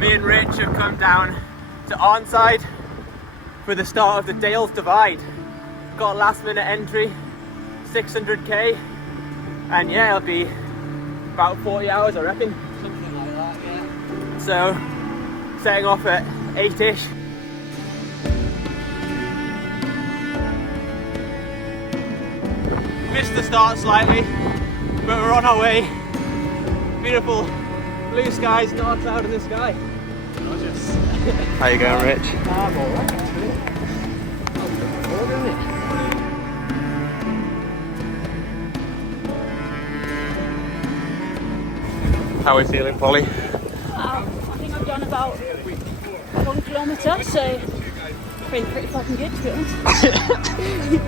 Me and Rich have come down to Arnside for the start of the Dales Divide. Got a last minute entry, 600k, and yeah, it'll be about 40 hours I reckon. Something like that, yeah. So, setting off at 8ish. Missed the start slightly, but we're on our way. Beautiful blue skies, not a cloud in the sky. Gorgeous. How you going, Rich? I'm alright actually. How are we feeling, Polly? I think I've done about 1 kilometre, so feeling pretty fucking good to be honest.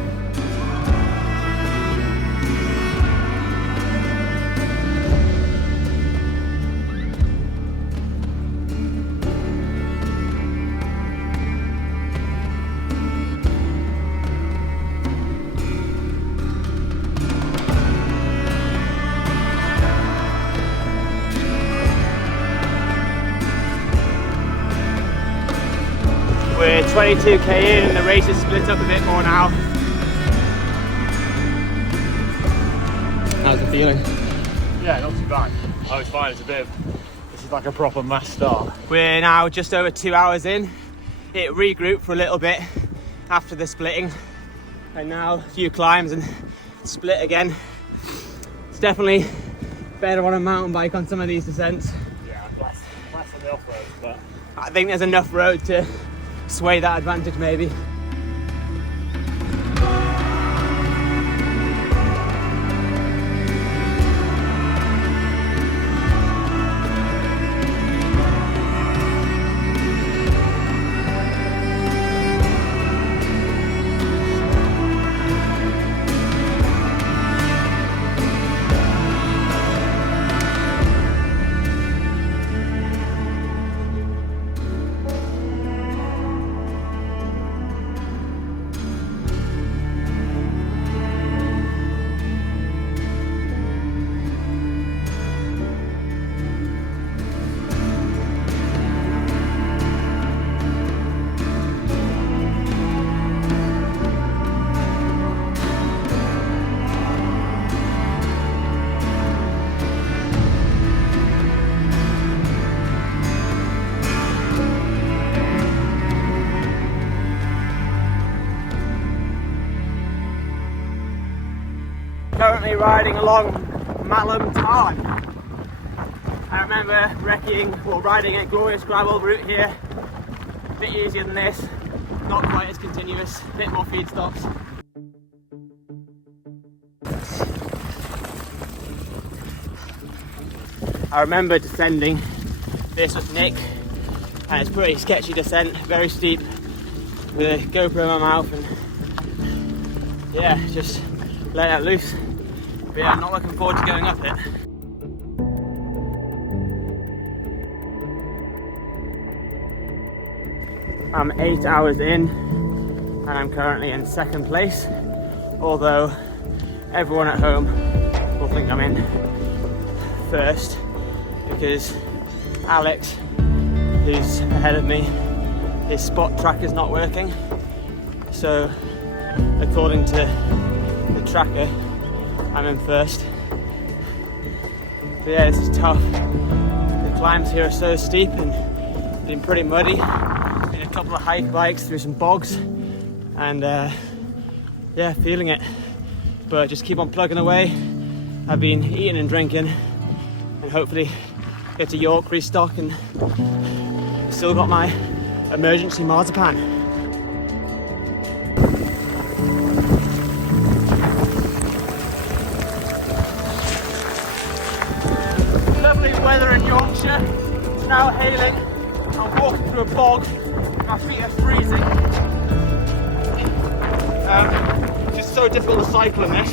We're 22k in and the race is split up a bit more now. How's the feeling? Yeah, not too bad. I was fine. It's a bit of, this is like a proper mass start. We're now just over 2 hours in. It regrouped for a little bit after the splitting, and now a few climbs and split again. It's definitely better on a mountain bike on some of these descents. Yeah, less on the off-road, but I think there's enough road to sway that advantage maybe. Currently riding along Malham Tarn. I remember riding a glorious gravel route here. A bit easier than this, not quite as continuous, a bit more feed stops. I remember descending this with Nick, and it's a pretty sketchy descent, very steep, with a GoPro in my mouth, and yeah, just let it loose. But yeah, I'm not looking forward to going up it. I'm 8 hours in and I'm currently in second place, although everyone at home will think I'm in first because Alex, who's ahead of me, his spot track is not working. So according to the tracker, I'm in first. But yeah, this is tough. The climbs here are so steep and been pretty muddy. Been a couple of hike bikes through some bogs, and yeah, feeling it. But just keep on plugging away. I've been eating and drinking, and hopefully get to York, restock, and still got my emergency marzipan. Weather in Yorkshire. It's now hailing. I'm walking through a bog. My feet are freezing. Just so difficult to cycle in this.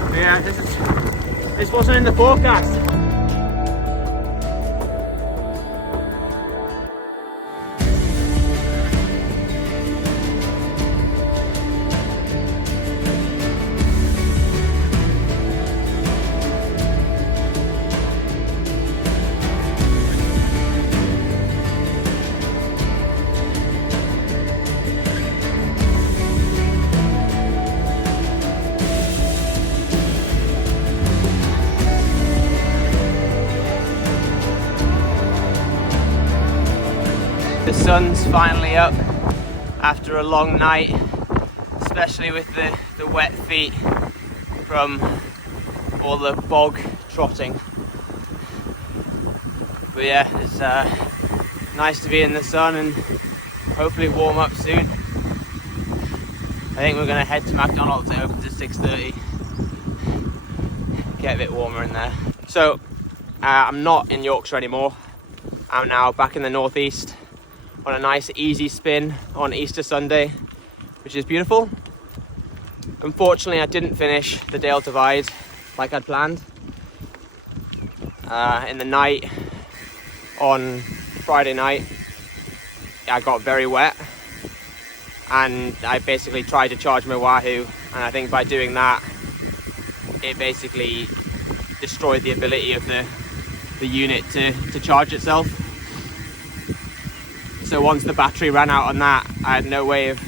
But yeah, this wasn't in the forecast. sun's finally up after a long night, especially with the wet feet from all the bog trotting. But yeah, it's nice to be in the sun and hopefully warm up soon. I think we're going to head to McDonald's. It opens at 6:30. Get a bit warmer in there. So I'm not in Yorkshire anymore. I'm now back in the northeast on a nice easy spin on Easter Sunday, which is beautiful. Unfortunately, I didn't finish the Dale Divide like I'd planned. In the night on Friday night, I got very wet, and I basically tried to charge my Wahoo, and I think by doing that it basically destroyed the ability of the unit to charge itself. So once the battery ran out on that, I had no way of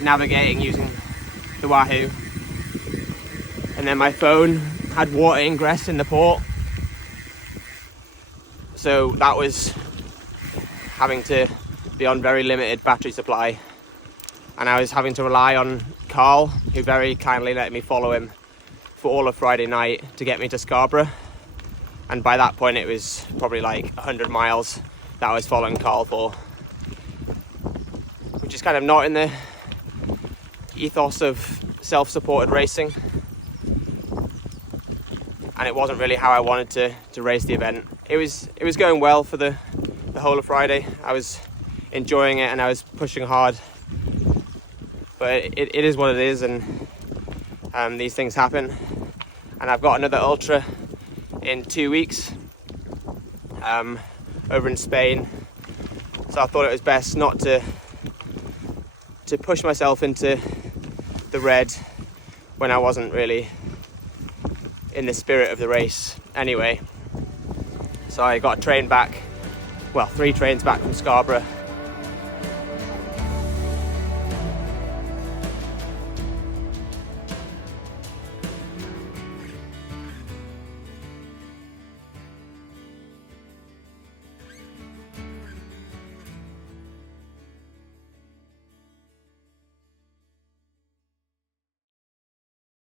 navigating using the Wahoo, and then my phone had water ingress in the port, so that was having to be on very limited battery supply, and I was having to rely on Carl, who very kindly let me follow him for all of Friday night to get me to Scarborough. And by that point it was probably like 100 miles that I was following Carl for, which is kind of not in the ethos of self-supported racing, and it wasn't really how I wanted to race the event. It was going well for the whole of Friday. I was enjoying it and I was pushing hard, but it is what it is, and these things happen. And I've got another ultra in 2 weeks over in Spain, so I thought it was best not to push myself into the red when I wasn't really in the spirit of the race anyway. So I got a train back, well, 3 trains back from Scarborough,